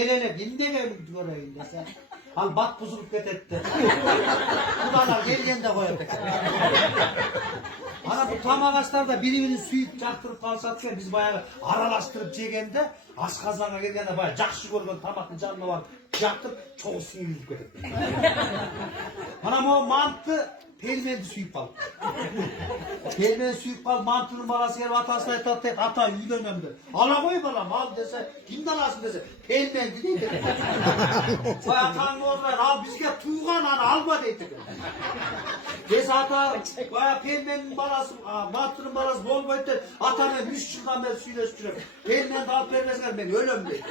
Gelene binde gelip göreyim de sen. Al bak buzulup getirtti. Kudalar gelgen de koyardık. Ana bu tam ağaçlarda birbirini suyup çaktırıp kalsatsa biz bayağı aralaştırıp çekende az kazana gelgende bayağı jakşı görgen tamaklı canlı var. Yaptık çok suyup getirdik. Ana o mantı pelmeni suyup al. Pelmeni suyup al mantının balası yer vatasına tat ata yüdönemde. Alamayı bana mal dese kimden alsın dese pelmen dedi. Vay atan orada al bizge tuğan ana alma dedi. Dese ata vay pelmenin balası mantının balası bol boyutta atanın 3 yıldan beri suyla sürüyor. Pelmen de alıp vermezler ben ölüm dedi.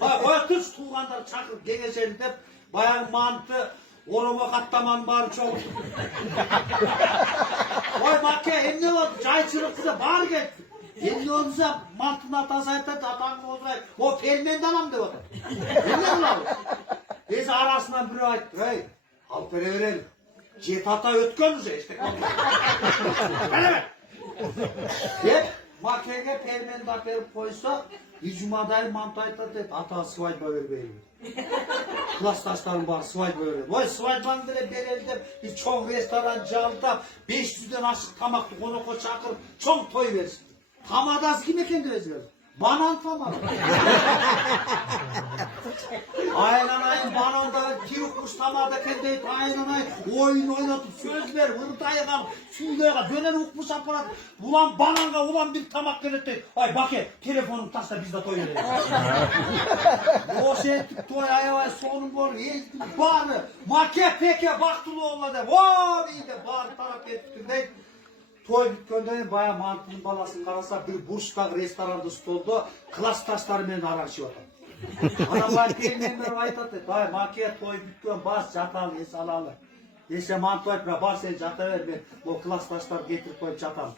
Vay kız tuğanlar çakır gegeşelim de bayağı mantı orama katlaman var çok. Vay makke hem ne oldu? Çay çırıklıza bağır get. Hem ne olursa mantının atasaydı atan olsaydı o pelmenden alam diyordu. Hem ne oldu? Neyse arasından biri ayıttı. Hey al pere verelim. Cet ata ötkönüze işte. Hele be. Hep makkeye pelmeni de verip koysa bir cumadayı mantı ayıttı. Ata sıvaydı verir. Klastaşlarım var, sıvay böyle. Vay sıvaydan bile belirdi. Bir çok restoran çaldı. 500'den aşık tamaklı onu çakır. Çok toy versin. Tamadası kime kendi özgür? Banan tamam. Aynen aynen bananda kirukmuş tamada kendi aynen aynen oyun oynatıp söz ver hırtaya kal süyle kal dönen ukmuş aparat ulan bananga ulan bir tamak geletti ay bakayım telefonun taşla biz de toy verelim. O şey toy ayavay sonun bol bağırı make peke baktılı olmadı vaa iyi de bağır taraf etti toy bitkönde bayağı mantının balasını karasa bir Burç'ta restoranda stolda klas taşları beni araşıyor. Ana var gelmeyenler aytattı. Day makiye toy bitkön bas çatal es alalı. Ese mantoy pra bas sen çata ver ben. O klas taşlar getirip koyup çatal.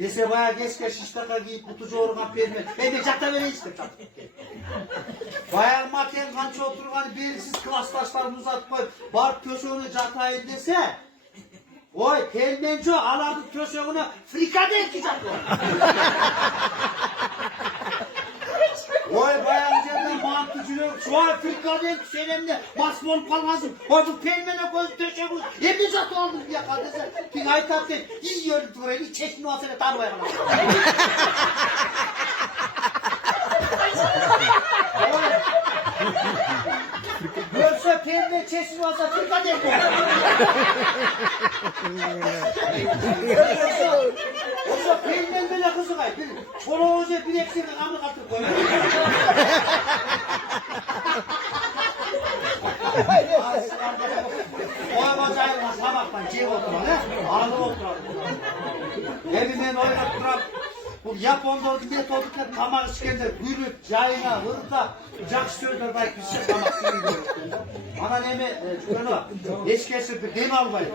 Ese bayağı geç iştaka giyip kutucu organ perme. Ebe çata ver işte çata. Bayağı makiyen kança oturgan belirsiz klas taşlarını uzatıp koyup bar köşeğini çatayın dese. Oy pelmenco alardık köşeğini frikade etkiecek o. Oy bayağı üzerinde mantıcılık şu an frikade etkieceğimde basmol kalmasın. Oy bu pelmene koyup köşeğini epizat oldu diye kaldıysa. Ki aytattı iyi yörüntü böyle çeşme olsaydı tanımaya kalır. Görse pelme çeşme olsa frikade etkiecek. Yoksa pelmen böyle kızı kay. Çoluğunuza bir eksik kanı katır koyun. O bacayla sabahtan cep oturan he. Ağlı oturan. Evimen oynattıran. Bu Japon'da metodikler tamak işkence, gülüp, yayına, hırda, jakşı sözler dahi bir şey tamak sürüyor. Ana neme, şunu, eşkesi bir dem almayı.